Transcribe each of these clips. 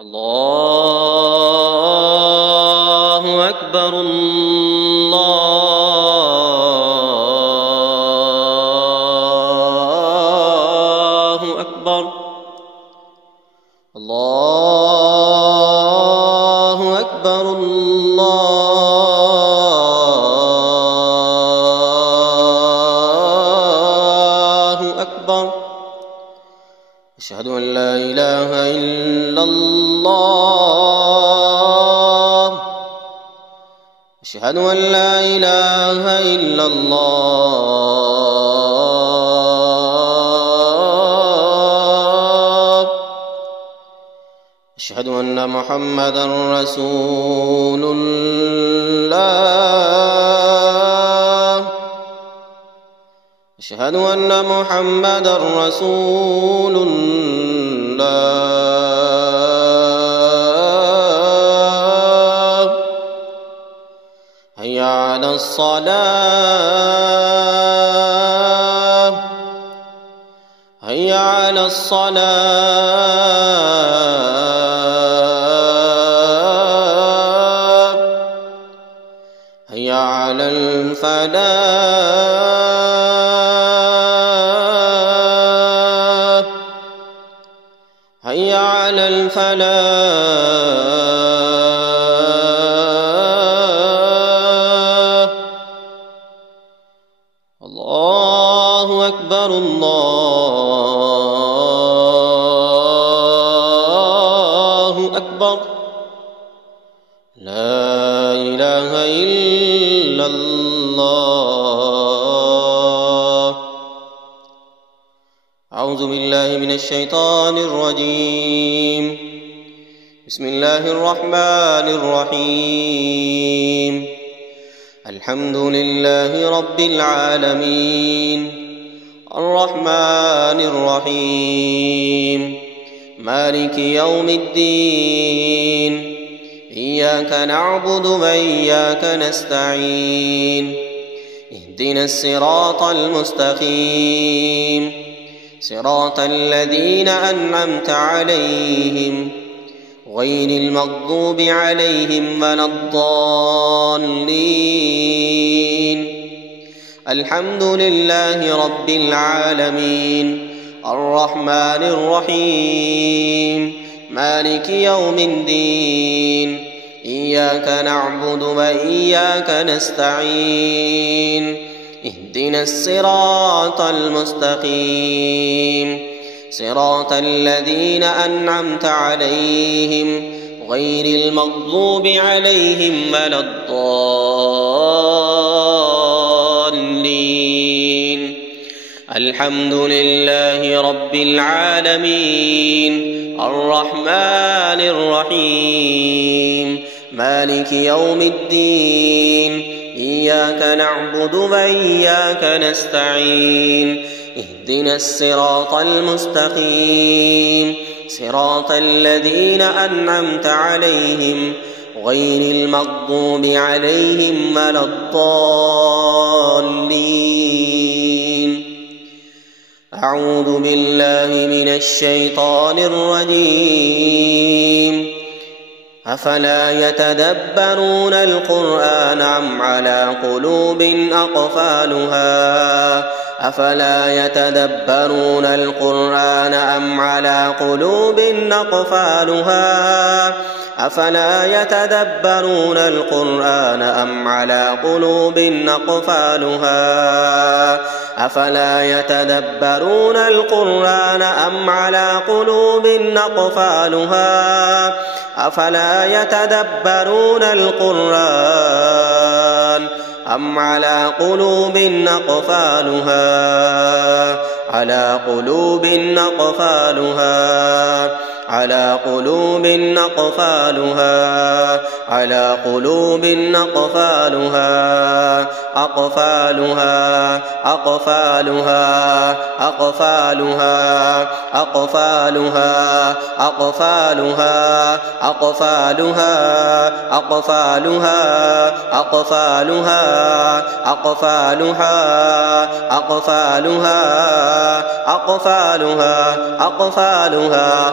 الله أكبر الله أكبر الله أكبر الله أكبر أشهد أن لا إله إلا الله أشهد أن لا إله إلا الله أشهد أن محمدًا رسول الله أشهد أن محمدًا رسول الله حي على الصلاة حي على الصلاة حي على الفلاح حي على الفلاح الله أكبر الله أكبر لا إله إلا الله أعوذ بالله من الشيطان الرجيم بسم الله الرحمن الرحيم الحمد لله رب العالمين الرحمن الرحيم مالك يوم الدين إياك نعبد وإياك نستعين اهدنا الصراط المستقيم صراط الذين أنعمت عليهم غير المغضوب عليهم ولا الضالين الحمد لله رب العالمين الرحمن الرحيم مالك يوم الدين إياك نعبد وإياك نستعين اهدنا الصراط المستقيم صراط الذين أنعمت عليهم غير المغضوب عليهم ولا الضالين الحمد لله رب العالمين الرحمن الرحيم مالك يوم الدين إياك نعبد وإياك نستعين اهدنا الصراط المستقيم صراط الذين أنعمت عليهم غير المغضوب عليهم ولا الضالين أعوذ بالله من الشيطان الرجيم أفلا يتدبرون القرآن أم على قلوب أقفالها أفلا يتدبرون القرآن أم على قلوب أقفالها أفلا يتدبرون القرآن أم على قلوب أقفالها أفلا يتدبرون القرآن أم على قلوب أقفالها أفلا يتدبرون القرآن أم على قلوب أقفالها على قلوب أقفالها على قلوب أقفالها على قلوب أقفالها أقفالها أقفالها أقفالها أقفالها أقفالها أقفالها أقفالها أقفالها أقفالها أقفالها أقفالها أقفالها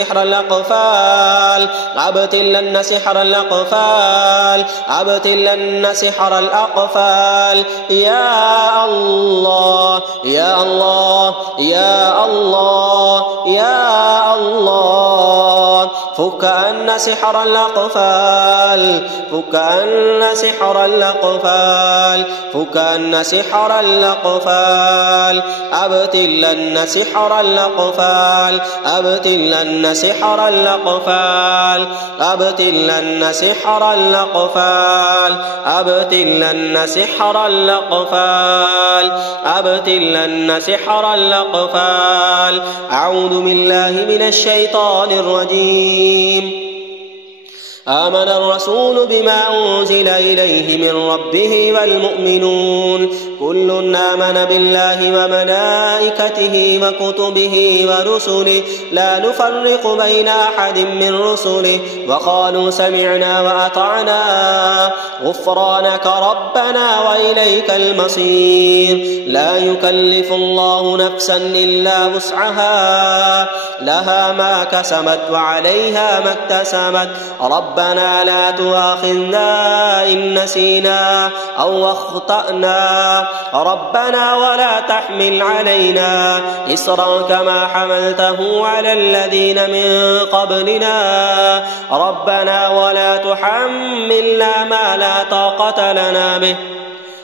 سحر الأقفال أبطلن سحر الأقفال أبطلن سحر الأقفال يا الله يا الله يا الله يا الله فك أن سحر الأقفال فك أن سحر الأقفال فك أن سحر الأقفال أبطلن سحر الأقفال أبطلن سحر الأقفال أبطلن سحر الأقفال أبطلن سحر الأقفال أبطلن سحر الأقفال. أعوذ بالله من الشيطان الرجيم. آمن الرسول بما أنزل إليه من ربه والمؤمنون كل آمن بالله وملائكته وكتبه ورسله لا نفرق بين أحد من رسله وقالوا سمعنا وأطعنا غفرانك ربنا وإليك المصير. لا يكلف الله نفسا إلا وسعها لها ما كسبت وعليها ما اكتسبت ربنا لا تؤاخذنا إن نسينا أو أخطأنا ربنا ولا تحمل علينا إصرا كما حملته على الذين من قبلنا ربنا ولا تحملنا ما لا طاقة لنا به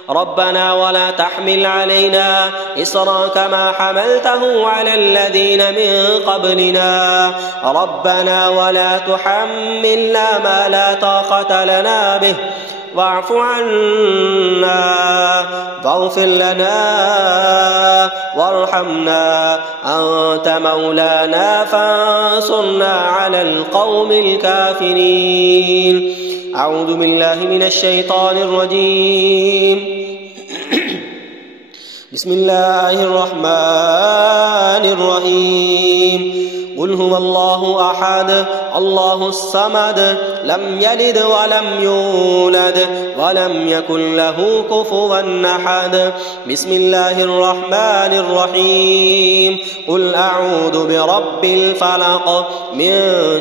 ربنا ولا تحمل علينا إصرا كما حملته على الذين من قبلنا ربنا ولا تحملنا ما لا طاقة لنا به واعف عنا واغفر لنا وارحمنا أنت مولانا فانصرنا على القوم الكافرين. أعوذ بالله من الشيطان الرجيم. بسم الله الرحمن الرحيم. قل هو الله أحد الله الصمد لم يلد ولم يولد ولم يكن له كفوا أحد. بسم الله الرحمن الرحيم. قل أعوذ برب الفلق من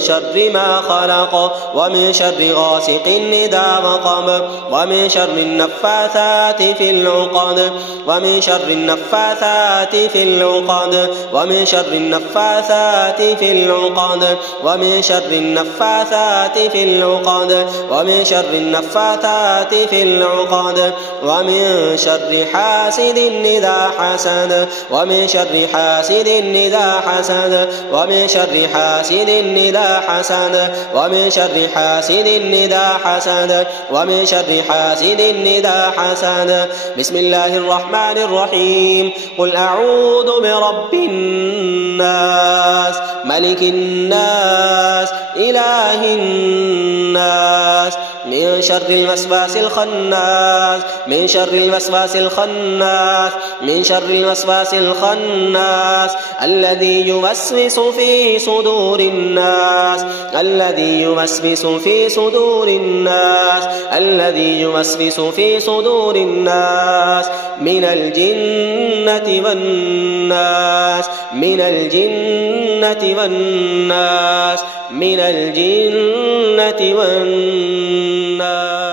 شر ما خلق ومن شر غاسق إذا وقب ومن شر النفاثات في العقد ومن شر النفاثات في العقد ومن شر النفاثات في العقد ومن شر النفاثات في العقد ومن شر النفاثات في العقد ومن شر حاسد إذا حسد ومن شر حاسد إذا حسد ومن شر حاسد إذا حسد ومن شر حاسد إذا حسد ومن شر حاسد إذا حسد. بسم الله الرحمن الرحيم. قل أعوذ برب الناس ملك الناس إله الناس من شر الوسواس الخناس من شر الوسواس الخناس من شر الوسواس الخناس الذي يوسوس في صدور الناس الذي يوسوس في صدور الناس الذي يوسوس في صدور الناس من الجنة والناس من الجنة والناس من الجنة والناس.